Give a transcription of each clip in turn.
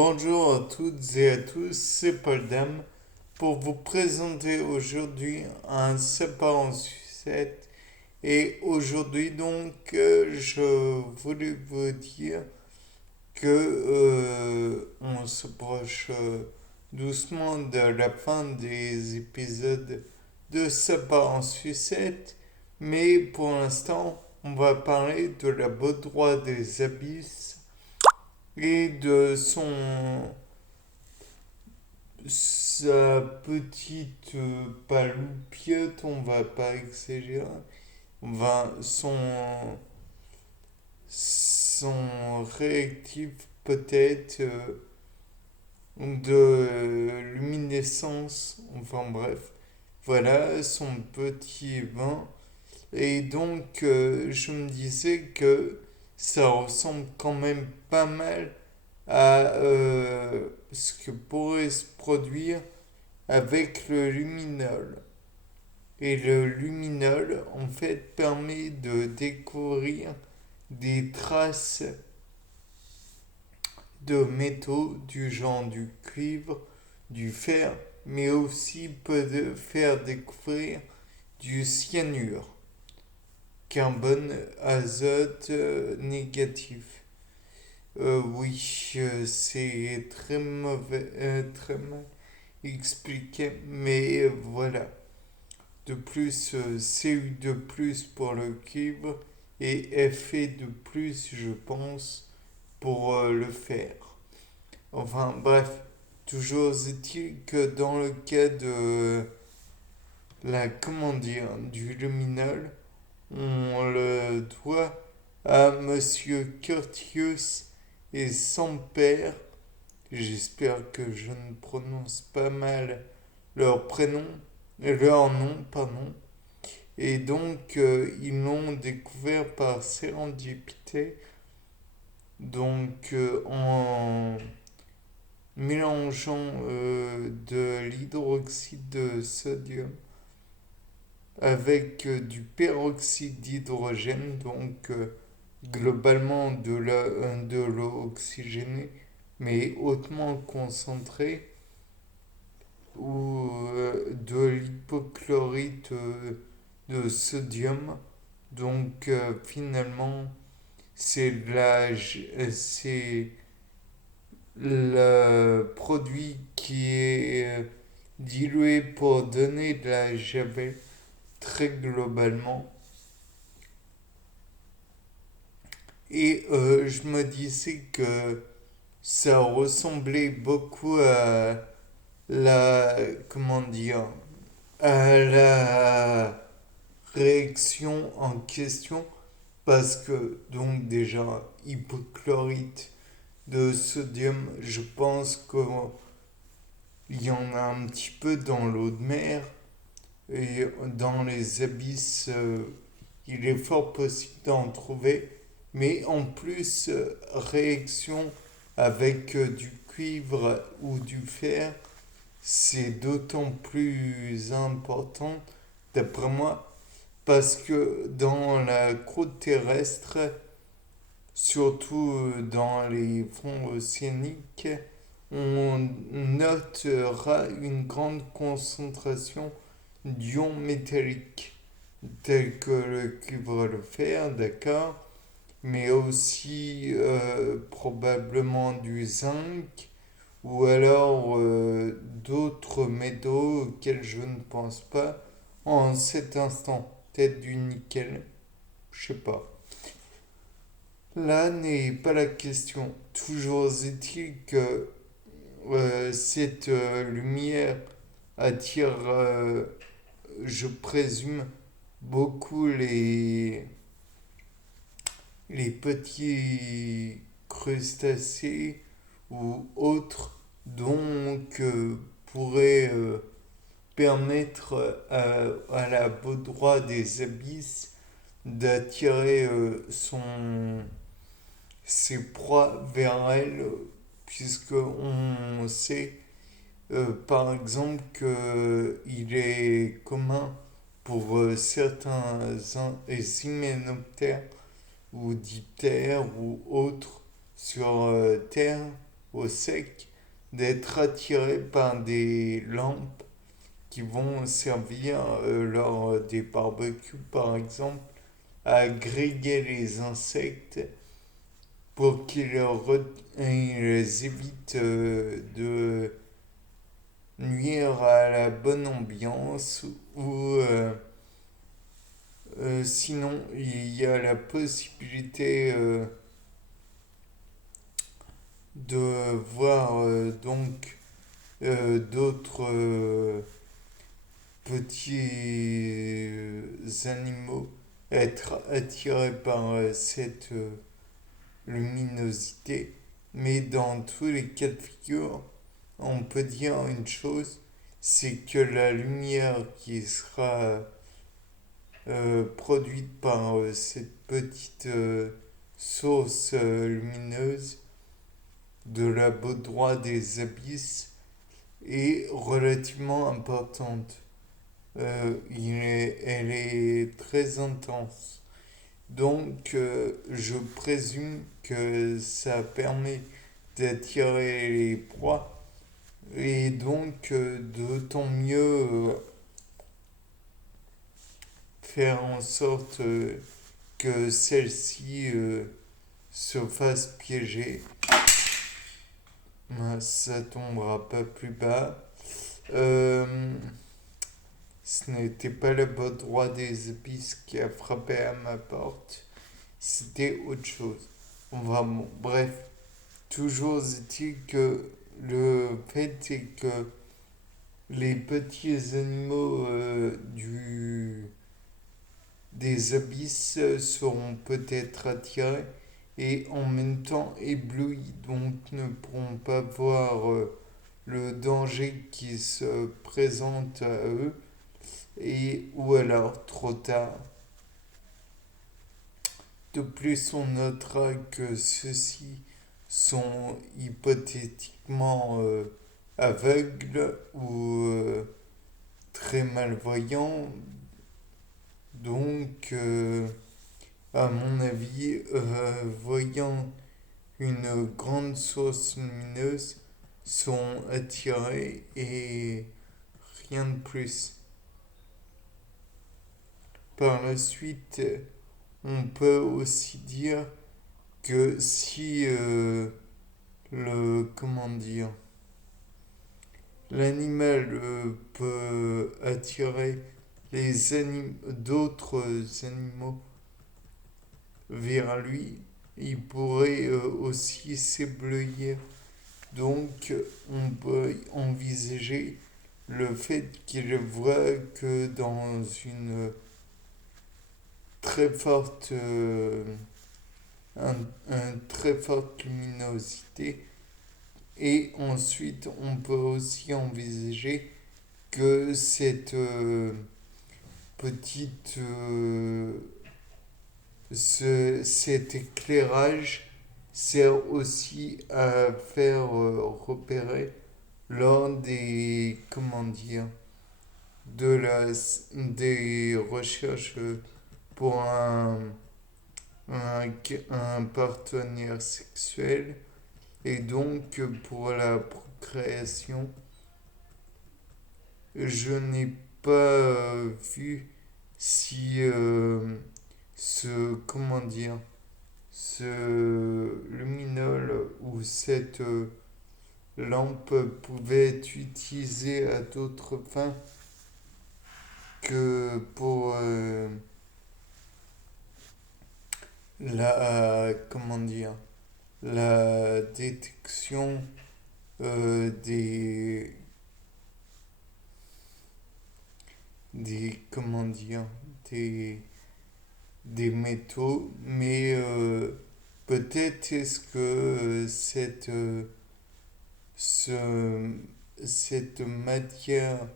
Bonjour à toutes et à tous, c'est Paul Dame pour vous présenter aujourd'hui un sapin en sucette. Et aujourd'hui je voulais vous dire que on s'approche doucement de la fin des épisodes de sapin en sucette, mais pour l'instant on va parler de la baudroie des abysses et de sa petite paloupiote, on va pas exagérer, son réactif peut-être de luminescence, enfin bref, voilà son petit vin. Et je me disais que ça ressemble quand même pas mal à ce que pourrait se produire avec le luminol. Et le luminol, en fait, permet de découvrir des traces de métaux du genre du cuivre, du fer, mais aussi peut faire découvrir du cyanure, carbone, azote négatif. Oui, c'est très mauvais, très mal expliqué, mais voilà. De plus, CU de plus pour le cuivre et FE de plus, je pense, pour le fer. Enfin bref, toujours est-il que dans le cas de comment dire, du luminol, on le doit à Monsieur Curtius et son père. J'espère que je ne prononce pas mal leur prénom, leur nom, pardon. Et ils l'ont découvert par sérendipité, en mélangeant de l'hydroxyde de sodium avec du peroxyde d'hydrogène, globalement de l'eau oxygénée, mais hautement concentrée, ou de l'hypochlorite de sodium. Finalement, c'est c'est le produit qui est dilué pour donner de la javel très globalement. Et je me disais que ça ressemblait beaucoup à la, comment dire, à la réaction en question parce que déjà hypochlorite de sodium, je pense qu'il y en a un petit peu dans l'eau de mer et dans les abysses, il est fort possible d'en trouver. Mais en plus, réaction avec du cuivre ou du fer, c'est d'autant plus important, d'après moi, parce que dans la croûte terrestre, surtout dans les fonds océaniques, on notera une grande concentration d'ions métalliques, tels que le cuivre et le fer, d'accord, mais aussi probablement du zinc, ou alors d'autres métaux auxquels je ne pense pas en cet instant. Peut-être du nickel, je sais pas. Là n'est pas la question. Toujours est-il que cette lumière attire, je présume, beaucoup les petits crustacés ou autres, pourrait permettre à la baudroie des abysses d'attirer ses proies vers elle, puisque on sait par exemple qu'il est commun pour certains hyménoptères ou diptères ou autres sur Terre au sec, d'être attirés par des lampes qui vont servir lors des barbecues par exemple à griller les insectes pour qu'ils évitent de nuire à la bonne ambiance ou sinon il y a la possibilité de voir d'autres petits animaux être attirés par cette luminosité. Mais dans tous les cas de figure, on peut dire une chose, c'est que la lumière qui sera produite par cette petite source lumineuse de la baudroie des abysses est relativement importante. Elle est très intense. Donc, je présume que ça permet d'attirer les proies et donc d'autant mieux faire en sorte que celle-ci se fasse piéger. Ça tombera pas plus bas. Euh, Ce n'était pas le bas droit des abysses qui a frappé à ma porte, c'était autre chose. Vraiment, bref, toujours est-il que le fait est que les petits animaux des abysses seront peut-être attirés et en même temps éblouis, donc ne pourront pas voir le danger qui se présente à eux et ou alors trop tard. De plus, on notera que ceux-ci sont hypothétiquement aveugles ou très malvoyants. Donc, à mon avis, voyant une grande source lumineuse, sont attirés et rien de plus. Par la suite, on peut aussi dire que si comment dire, l'animal peut attirer d'autres animaux vers lui, il pourrait aussi s'éblouir. Donc, on peut envisager le fait qu'il voit que dans une très forte, très forte luminosité. Et ensuite, on peut aussi envisager que cette petite, cet éclairage sert aussi à faire repérer lors des, comment dire, des recherches pour un partenaire sexuel et donc pour la procréation. Je n'ai pas vu si comment dire, ce luminol ou cette lampe pouvait être utilisée à d'autres fins que pour comment dire, la détection euh, des, comment dire, des, des métaux, mais peut-être est-ce que ce, cette matière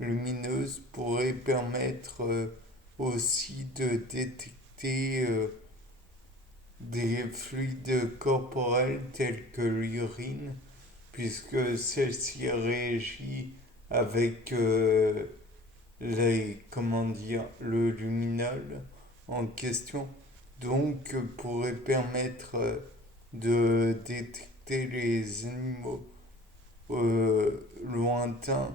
lumineuse pourrait permettre aussi de détecter des fluides corporels tels que l'urine, puisque celle-ci réagit avec comment dire, le luminol en question, donc pourrait permettre de détecter détecter les animaux lointains,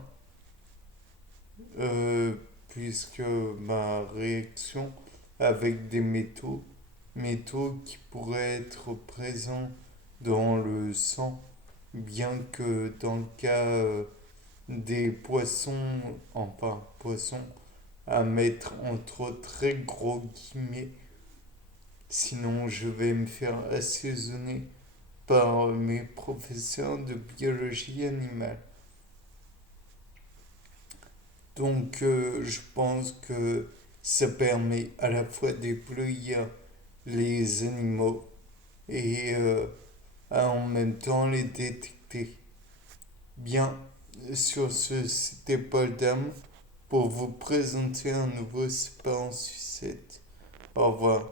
puisque ma réaction avec des métaux qui pourraient être présents dans le sang, bien que dans le cas des poissons, enfin poissons, à mettre entre très gros guillemets, sinon je vais me faire assaisonner par mes professeurs de biologie animale. Donc je pense que ça permet à la fois d'éblouir les animaux et en même temps les détecter. Bien, sur ce, c'était Paul Dame pour vous présenter un nouveau C'est pas en sucette. Au revoir.